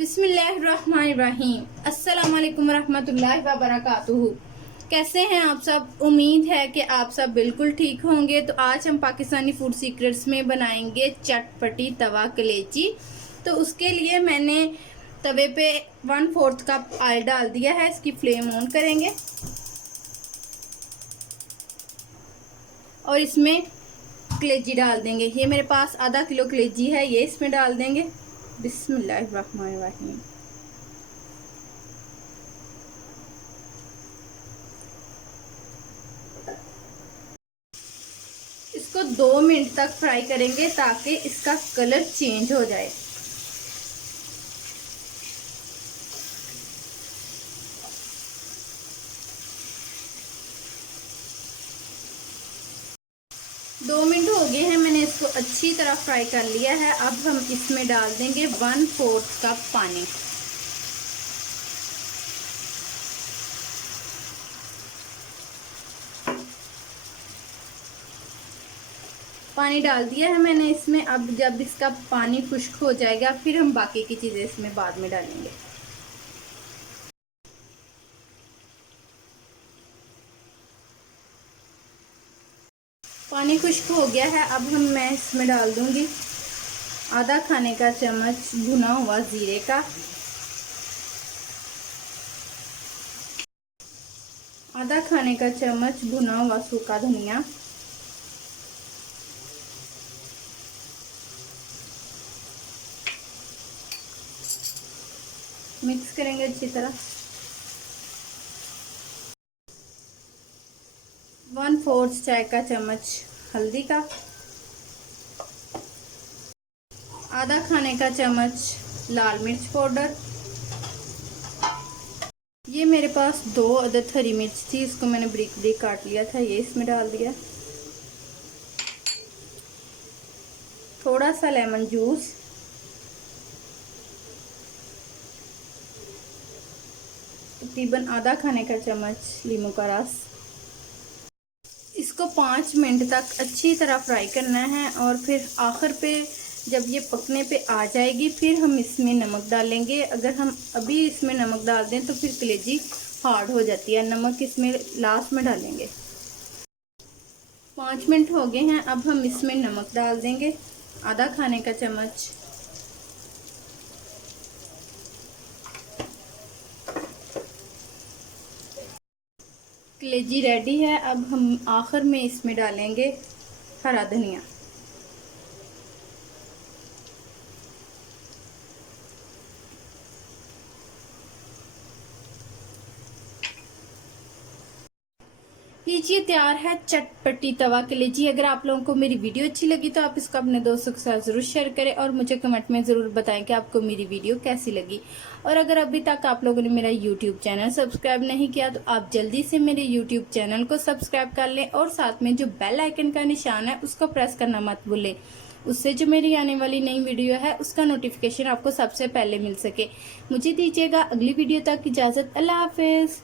बिस्मिल्लाहिर्रहमानिर्रहीम। अस्सलाम वालेकुम रहमतुल्लाहि व बरकातुहू। कैसे हैं आप सब? उम्मीद है कि आप सब बिल्कुल ठीक होंगे। तो आज हम पाकिस्तानी फूड सीक्रेट्स में बनाएंगे चटपटी तवा कलेची। तो उसके लिए मैंने तवे पे 1/4 कप ऑयल डाल दिया है। इसकी फ्लेम ऑन करेंगे और इसमें कलेजी डाल देंगे। ये मेरे पास आधा किलो कलेजी है, ये इसमें डाल देंगे। बिस्मिल्लाहिर्रहमानिर्रहीम। इसको 2 मिनट तक फ्राई करेंगे ताकि इसका कलर चेंज हो जाए। दो मिनट हो गए हैं, मैंने इसको अच्छी तरह फ्राई कर लिया है। अब हम इसमें डाल देंगे 1/4 कप पानी। पानी डाल दिया है मैंने इसमें। अब जब इसका पानी खुश्क हो जाएगा फिर हम बाकी की चीजें इसमें बाद में डालेंगे। पानी खुश्क हो गया है। अब मैं इसमें डाल दूंगी आधा खाने का चम्मच भुना हुआ जीरे का, आधा खाने का चम्मच भुना हुआ सूखा धनिया, मिक्स करेंगे अच्छी तरह। 1/4 चाय का चम्मच हल्दी का, आधा खाने का चम्मच लाल मिर्च पाउडर। ये मेरे पास 2 अदद हरी मिर्च थी, इसको मैंने ब्रिक ब्रिक काट लिया था, ये इसमें डाल दिया। थोड़ा सा लेमन जूस, तकरीबन आधा खाने का चम्मच लीमू का रस। इसको 5 मिनट तक अच्छी तरह फ्राई करना है और फिर आखिर पे जब ये पकने पे आ जाएगी फिर हम इसमें नमक डालेंगे। अगर हम अभी इसमें नमक डाल दें तो फिर कलेजी हार्ड हो जाती है। नमक इसमें लास्ट में डालेंगे। 5 मिनट हो गए हैं, अब हम इसमें नमक डाल देंगे आधा खाने का चम्मच। कलेजी रेडी है। अब हम आखिर में इसमें डालेंगे हरा धनिया। लीजिए तैयार है चटपटी तवा कलेजी। अगर आप लोगों को मेरी वीडियो अच्छी लगी तो आप इसको अपने दोस्तों के साथ जरूर शेयर करें और मुझे कमेंट में जरूर बताएं कि आपको मेरी वीडियो कैसी लगी। और अगर अभी तक आप लोगों ने मेरा यूट्यूब चैनल सब्सक्राइब नहीं किया तो आप जल्दी से मेरे यूट्यूब चैनल को सब्सक्राइब कर लें और साथ में जो बेल आइकन का निशान है उसको प्रेस करना मत भूलें। उससे जो मेरी आने वाली नई वीडियो है उसका नोटिफिकेशन आपको सबसे पहले मिल सके। मुझे दीजिएगा अगली वीडियो तक इजाजत। अल्लाह हाफिज।